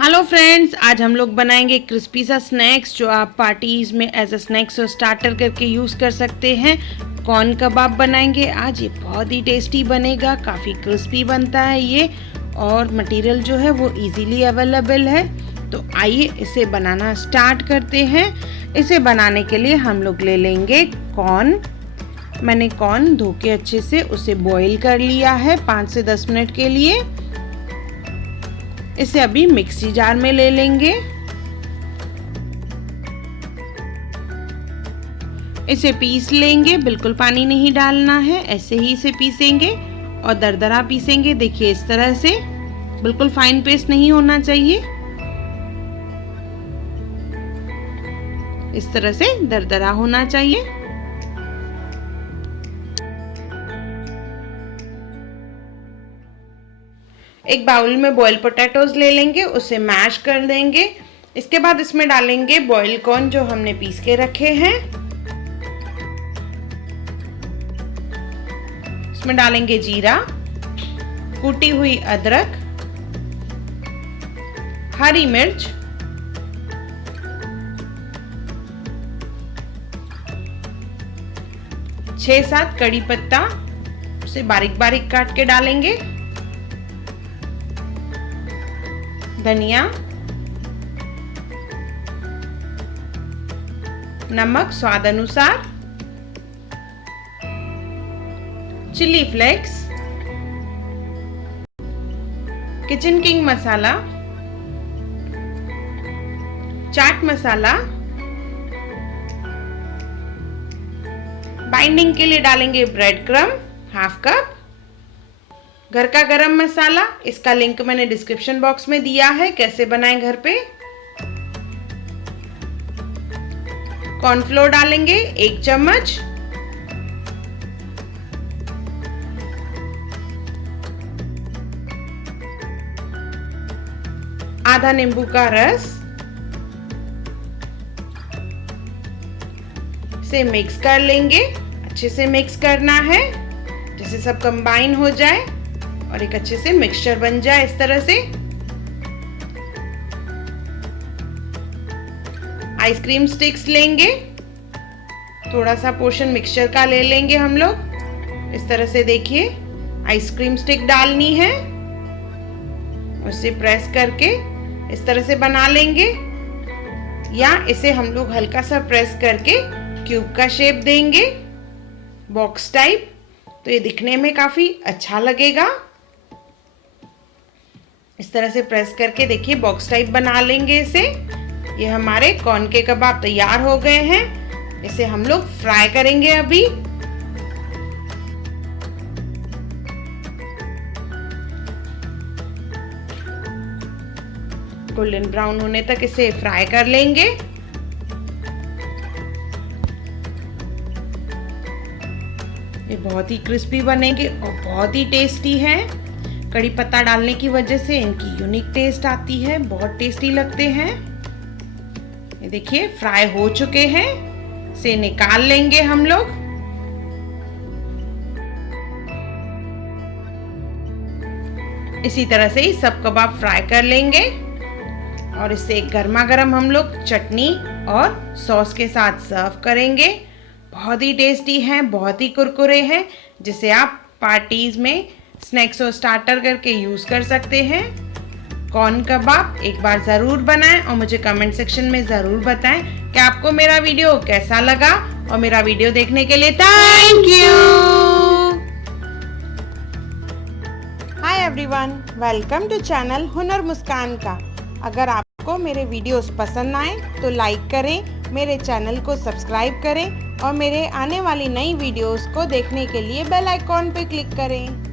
Hello friends, आज हम लोग बनाएंगे क्रिस्पी सा स्नैक्स जो आप पार्टीज में एज अ स्नैक्स और स्टार्टर करके यूज़ कर सकते हैं। कॉर्न कबाब बनाएंगे आज। ये बहुत ही टेस्टी बनेगा, काफ़ी क्रिस्पी बनता है ये, और मटेरियल जो है वो इजीली अवेलेबल है। तो आइए इसे बनाना स्टार्ट करते हैं। इसे बनाने के लिए हम लोग ले लेंगे कॉर्न। मैंने कॉर्न धो के अच्छे से उसे बॉईल कर लिया है 5 से 10 मिनट के लिए। इसे अभी मिक्सी जार में ले लेंगे। इसे पीस लेंगे, बिल्कुल पानी नहीं डालना है, ऐसे ही इसे पीसेंगे और दरदरा पीसेंगे। देखिए इस तरह से, बिल्कुल फाइन पेस्ट नहीं होना चाहिए, इस तरह से दरदरा होना चाहिए। एक बाउल में बॉयल पोटैटोज ले लेंगे, उसे मैश कर देंगे। इसके बाद इसमें डालेंगे बॉयल कॉर्न जो हमने पीस के रखे हैं। इसमें डालेंगे जीरा, कूटी हुई अदरक, हरी मिर्च, छह सात कड़ी पत्ता, उसे बारीक बारीक काट के डालेंगे। धनिया, नमक स्वाद अनुसार, चिली फ्लेक्स, किचन किंग मसाला, चाट मसाला। बाइंडिंग के लिए डालेंगे ब्रेड क्रम्ब हाफ कप, घर का गरम मसाला, इसका लिंक मैंने डिस्क्रिप्शन बॉक्स में दिया है, कैसे बनाएं घर पे। कॉर्नफ्लोर डालेंगे 1 चम्मच, आधा नींबू का रस। इसे मिक्स कर लेंगे, अच्छे से मिक्स करना है जिससे सब कंबाइन हो जाए और एक अच्छे से मिक्सचर बन जाए। इस तरह से आइसक्रीम स्टिक्स लेंगे, थोड़ा सा पोर्शन मिक्सचर का ले लेंगे हम लोग। इस तरह से देखिए आइसक्रीम स्टिक डालनी है, उसे प्रेस करके इस तरह से बना लेंगे, या इसे हम लोग हल्का सा प्रेस करके क्यूब का शेप देंगे, बॉक्स टाइप। तो ये दिखने में काफी अच्छा लगेगा। इस तरह से प्रेस करके देखिए बॉक्स टाइप बना लेंगे इसे। ये हमारे कॉर्न के कबाब तैयार हो गए हैं। इसे हम लोग फ्राई करेंगे अभी। गोल्डन ब्राउन होने तक इसे फ्राई कर लेंगे। ये बहुत ही क्रिस्पी बनेंगे और बहुत ही टेस्टी है। कड़ी पत्ता डालने की वजह से इनकी यूनिक टेस्ट आती है, बहुत टेस्टी लगते हैं। ये देखिए फ्राई हो चुके हैं, इसे निकाल लेंगे हम लोग। इसी तरह से ही सब कबाब फ्राई कर लेंगे और इसे गर्मा गर्म हम लोग चटनी और सॉस के साथ सर्व करेंगे। बहुत ही टेस्टी हैं, बहुत ही कुरकुरे हैं, जिसे आप पार्टीज में स्नैक्स और स्टार्टर करके यूज़ कर सकते हैं। कॉर्न कबाब एक बार ज़रूर बनाएं और मुझे कमेंट सेक्शन में ज़रूर बताएं कि आपको मेरा वीडियो कैसा लगा। और मेरा वीडियो देखने के लिए thank you. Hi everyone, welcome to channel Hunar Muskaan का। अगर आपको मेरे वीडियोस पसंद आए तो लाइक करें, मेरे चैनल को सब्सक्राइब करें और मेरे आने वाली नई वीडियोस को देखने के लिए बेल आइकॉन पे क्लिक करें।